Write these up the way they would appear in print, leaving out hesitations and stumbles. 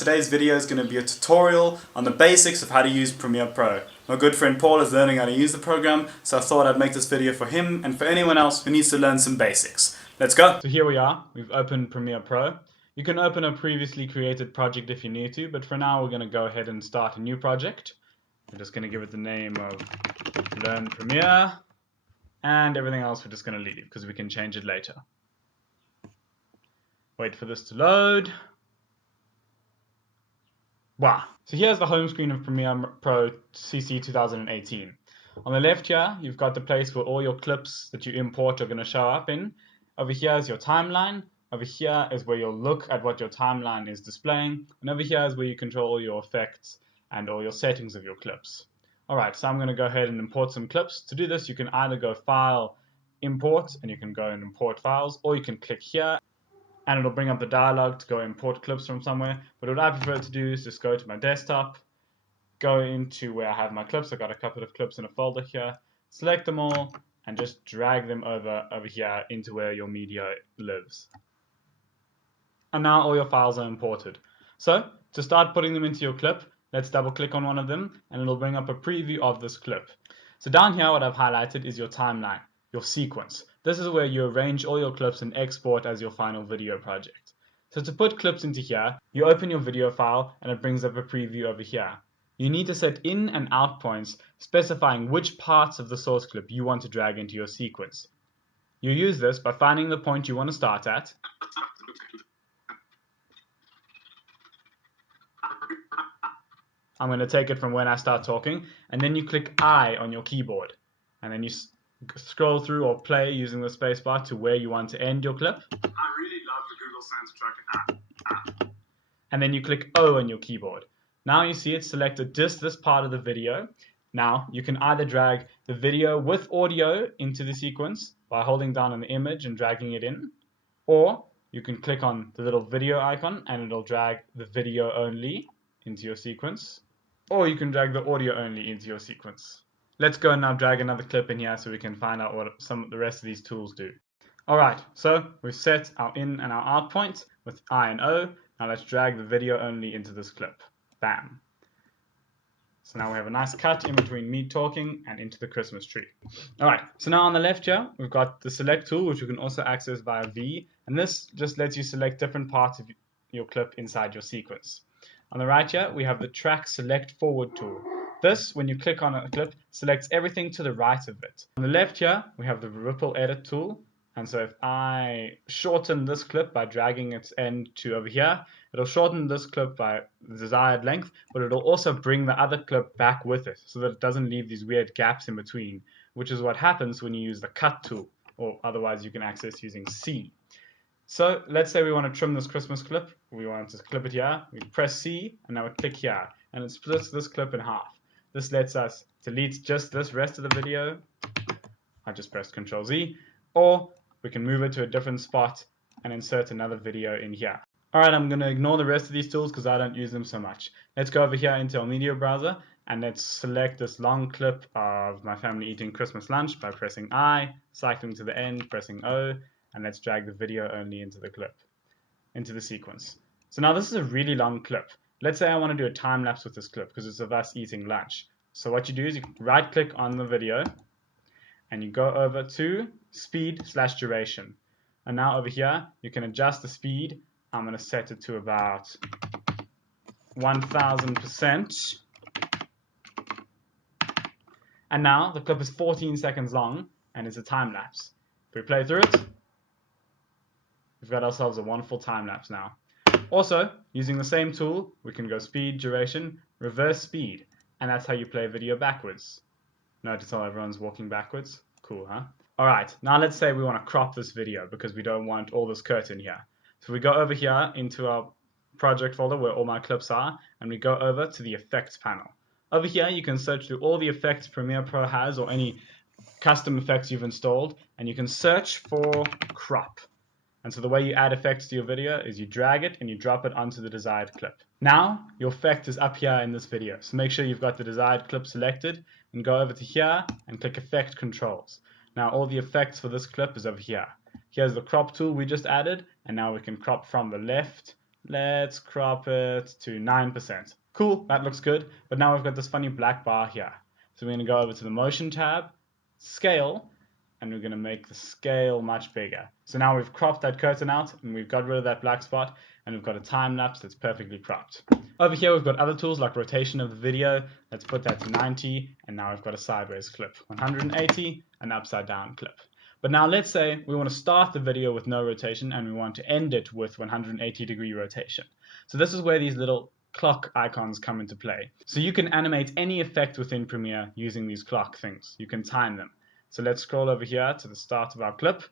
Today's video is going to be a tutorial on the basics of how to use Premiere Pro. My good friend Paul is learning how to use the program, so I thought I'd make this video for him and for anyone else who needs to learn some basics. Let's go! So here we are, we've opened Premiere Pro. You can open a previously created project if you need to, but for now we're going to go ahead and start a new project. We're just going to give it the name of Learn Premiere, and everything else we're just going to leave because we can change it later. Wait for this to load. Wow. So here's the home screen of Premiere Pro CC 2018. On the left here, you've got the place where all your clips that you import are going to show up in. Over here is your timeline. Over here is where you'll look at what your timeline is displaying. And over here is where you control all your effects and all your settings of your clips. Alright, so I'm going to go ahead and import some clips. To do this, you can either go File, Import, and you can go and import files, or you can click here and it'll bring up the dialog to go import clips from somewhere. But what I prefer to do is just go to my desktop, go into where I have my clips. I've got a couple of clips in a folder here, select them all, and just drag them over here into where your media lives. And now all your files are imported. So to start putting them into your clip, let's double click on one of them and it'll bring up a preview of this clip. So down here what I've highlighted is your timeline, your sequence. This is where you arrange all your clips and export as your final video project. So to put clips into here, you open your video file and it brings up a preview over here. You need to set in and out points specifying which parts of the source clip you want to drag into your sequence. You use this by finding the point you want to start at, I'm going to take it from when I start talking, and then you click I on your keyboard, and then you scroll through or play using the spacebar to where you want to end your clip. I really love the Google soundtrack. And then you click O on your keyboard. Now you see it selected just this part of the video. Now you can either drag the video with audio into the sequence by holding down on the image and dragging it in, or you can click on the little video icon and it'll drag the video only into your sequence, or you can drag the audio only into your sequence. Let's go and now drag another clip in here so we can find out what some of the rest of these tools do. Alright, so we've set our in and our out points with I and O. Now let's drag the video only into this clip. Bam. So now we have a nice cut in between me talking and into the Christmas tree. Alright, so now on the left here, we've got the select tool, which you can also access via V, and this just lets you select different parts of your clip inside your sequence. On the right here, we have the track select forward tool. This, when you click on a clip, selects everything to the right of it. On the left here, we have the ripple edit tool, and so if I shorten this clip by dragging its end to over here, it'll shorten this clip by the desired length, but it'll also bring the other clip back with it so that it doesn't leave these weird gaps in between, which is what happens when you use the cut tool, or otherwise you can access using C. So let's say we want to trim this Christmas clip. We want to clip it here. We press C and now we click here, and it splits this clip in half. This lets us delete just this rest of the video. I just pressed Ctrl Z, or we can move it to a different spot and insert another video in here. Alright, I'm going to ignore the rest of these tools because I don't use them so much. Let's go over here into our media browser and let's select this long clip of my family eating Christmas lunch by pressing I, cycling to the end, pressing O, and let's drag the video only into the clip, into the sequence. So now this is a really long clip. Let's say I want to do a time lapse with this clip because it's of us eating lunch. So what you do is you right click on the video and you go over to speed/duration. And now over here, you can adjust the speed. I'm going to set it to about 1000%. And now the clip is 14 seconds long and it's a time lapse. If we play through it, we've got ourselves a wonderful time lapse now. Also, using the same tool, we can go speed, duration, reverse speed, and that's how you play video backwards. Notice how everyone's walking backwards? Cool, huh? Alright, now let's say we want to crop this video because we don't want all this curtain here. So we go over here into our project folder where all my clips are, and we go over to the effects panel. Over here you can search through all the effects Premiere Pro has or any custom effects you've installed, and you can search for crop. And so the way you add effects to your video is you drag it and you drop it onto the desired clip. Now your effect is up here in this video, so make sure you've got the desired clip selected and go over to here and click Effect Controls. Now all the effects for this clip is over here. Here's the crop tool we just added, and now we can crop from the left Let's crop it to 9%. Cool, that looks good. But now we've got this funny black bar here. So we're going to go over to the Motion tab, Scale, and we're going to make the scale much bigger. So now we've cropped that curtain out, and we've got rid of that black spot, and we've got a time lapse that's perfectly cropped. Over here we've got other tools like rotation of the video. Let's put that to 90, and now we've got a sideways clip. 180, an upside down clip. But now let's say we want to start the video with no rotation and we want to end it with 180-degree rotation. So this is where these little clock icons come into play. So you can animate any effect within Premiere using these clock things. You can time them. So let's scroll over here to the start of our clip.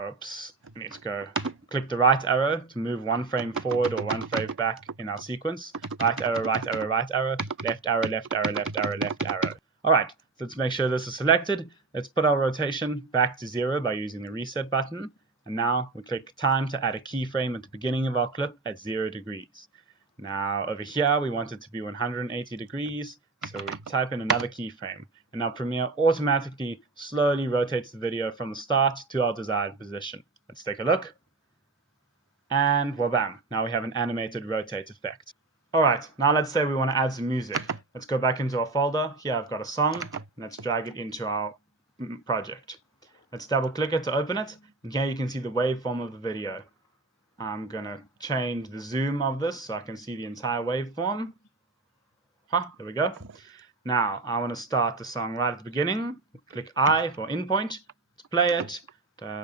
Oops, I need to go click the right arrow to move one frame forward or one frame back in our sequence. Right arrow, right arrow, right arrow, left arrow, left arrow, left arrow, left arrow. Alright, so let's make sure this is selected. Let's put our rotation back to 0 by using the reset button. And now we click time to add a keyframe at the beginning of our clip at 0 degrees. Now over here we want it to be 180 degrees, so we type in another keyframe. And now Premiere automatically slowly rotates the video from the start to our desired position. Let's take a look. And well, bam, now we have an animated rotate effect. Alright, now let's say we want to add some music. Let's go back into our folder. Here I've got a song, and let's drag it into our project. Let's double click it to open it, and here you can see the waveform of the video. I'm going to change the zoom of this so I can see the entire waveform. There we go. Now I want to start the song right at the beginning. Click I for in point. Let's play it. Okay,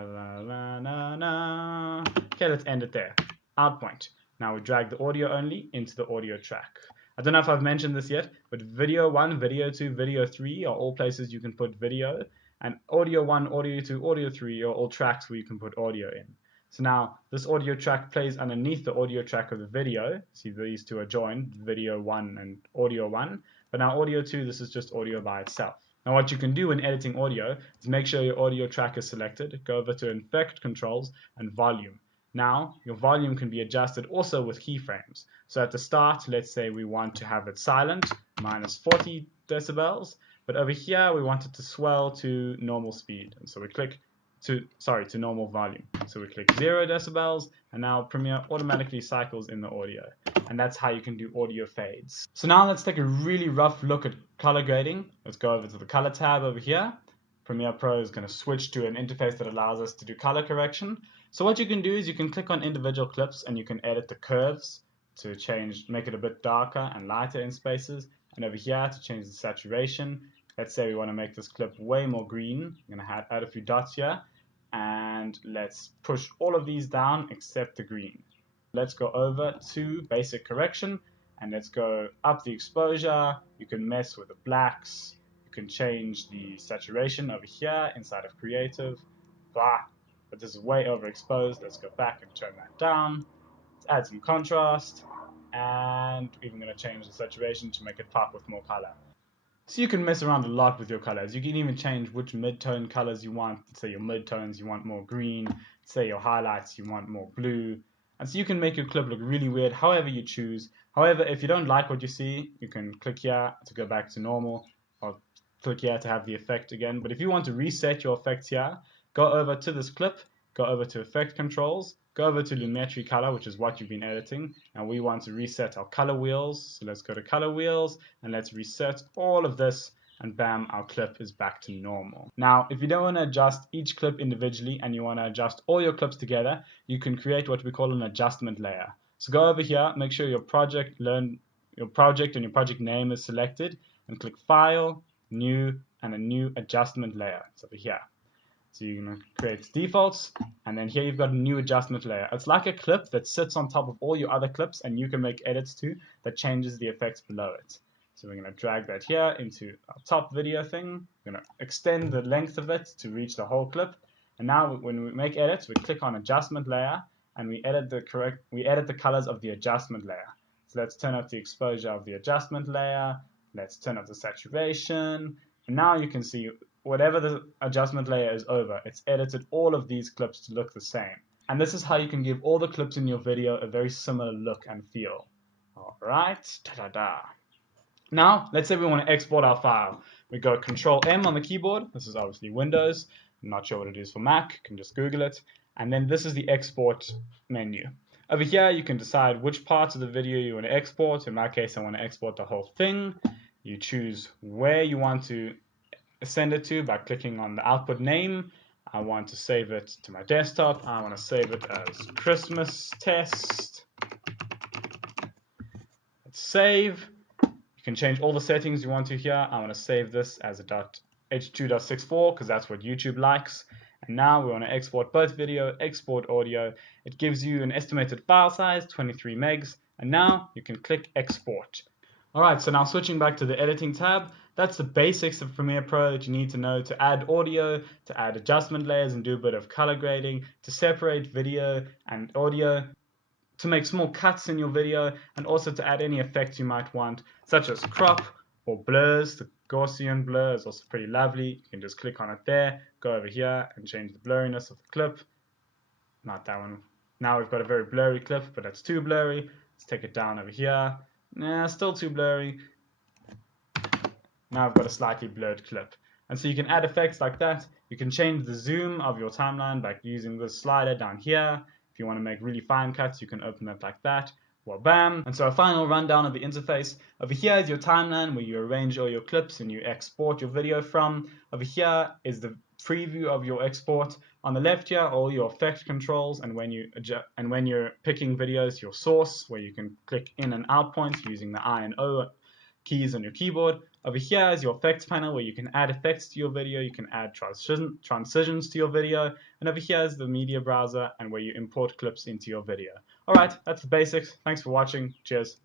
let's end it there. Out point. Now we drag the audio only into the audio track. I don't know if I've mentioned this yet, but video 1, video 2, video 3 are all places you can put video, and audio 1, audio 2, audio 3 are all tracks where you can put audio in. So now this audio track plays underneath the audio track of the video. See, these two are joined, video 1 and audio 1. But now audio 2, this is just audio by itself. Now what you can do when editing audio is make sure your audio track is selected, go over to Effect Controls and Volume. Now your volume can be adjusted also with keyframes. So at the start, let's say we want to have it silent, minus 40 decibels. But over here, we want it to swell to normal speed. And so we click to normal volume. So we click 0 decibels, and now Premiere automatically cycles in the audio. And that's how you can do audio fades. So now let's take a really rough look at color grading. Let's go over to the color tab over here. Premiere Pro is going to switch to an interface that allows us to do color correction. So what you can do is you can click on individual clips and you can edit the curves to make it a bit darker and lighter in spaces. And over here to change the saturation. Let's say we want to make this clip way more green. I'm going to add a few dots here. And let's push all of these down except the green. Let's go over to basic correction and let's go up the exposure. You can mess with the blacks. You can change the saturation over here inside of creative. Blah. But this is way overexposed. Let's go back and turn that down. Let's add some contrast. And we're even going to change the saturation to make it pop with more color. So you can mess around a lot with your colors. You can even change which mid-tone colors you want. Say your mid-tones you want more green. Say your highlights you want more blue. And so you can make your clip look really weird however you choose. However, if you don't like what you see, you can click here to go back to normal, or click here to have the effect again. But if you want to reset your effects here, go over to this clip, go over to Effect Controls, go over to Lumetri Color, which is what you've been editing, and we want to reset our color wheels. So let's go to Color Wheels, and let's reset all of this, and bam, our clip is back to normal. Now, if you don't want to adjust each clip individually, and you want to adjust all your clips together, you can create what we call an adjustment layer. So go over here, make sure your project and your project name is selected, and click File, New, and a new adjustment layer. It's over here. So you're going to create defaults, and then here you've got a new adjustment layer. It's like a clip that sits on top of all your other clips, and you can make edits to that changes the effects below it. So we're going to drag that here into our top video thing. We're going to extend the length of it to reach the whole clip. And now when we make edits, we click on adjustment layer, and we edit the colors of the adjustment layer. So let's turn up the exposure of the adjustment layer. Let's turn up the saturation. And now you can see whatever the adjustment layer is over, it's edited all of these clips to look the same. And this is how you can give all the clips in your video a very similar look and feel. Alright, ta-da-da. Now, let's say we want to export our file. We go Control M on the keyboard. This is obviously Windows. I'm not sure what it is for Mac. You can just Google it. And then this is the export menu. Over here, you can decide which parts of the video you want to export. In my case, I want to export the whole thing. You choose where you want to send it to by clicking on the output name. I want to save it to my desktop. I want to save it as Christmas test. Let's save. You can change all the settings you want to here. I want to save this as a .h2.64 because that's what YouTube likes. And now we want to export both video, export audio. It gives you an estimated file size, 23 megs. And now you can click export. Alright, so now switching back to the editing tab, that's the basics of Premiere Pro that you need to know to add audio, to add adjustment layers and do a bit of color grading, to separate video and audio, to make small cuts in your video, and also to add any effects you might want, such as crop or blurs. The Gaussian blur is also pretty lovely. You can just click on it there, go over here and change the blurriness of the clip. Not that one. Now we've got a very blurry clip, but that's too blurry. Let's take it down over here. Nah, still too blurry. Now I've got a slightly blurred clip. And so you can add effects like that. You can change the zoom of your timeline by using this slider down here. If you want to make really fine cuts, you can open it like that. Well, bam. And so a final rundown of the interface. Over here is your timeline where you arrange all your clips and you export your video from. Over here is the preview of your export. On the left here, all your effect controls, and when you're picking videos, your source, where you can click in and out points using the I and O keys on your keyboard. Over here is your effects panel where you can add effects to your video, you can add transitions to your video, and over here is the media browser and where you import clips into your video. Alright, that's the basics. Thanks for watching. Cheers.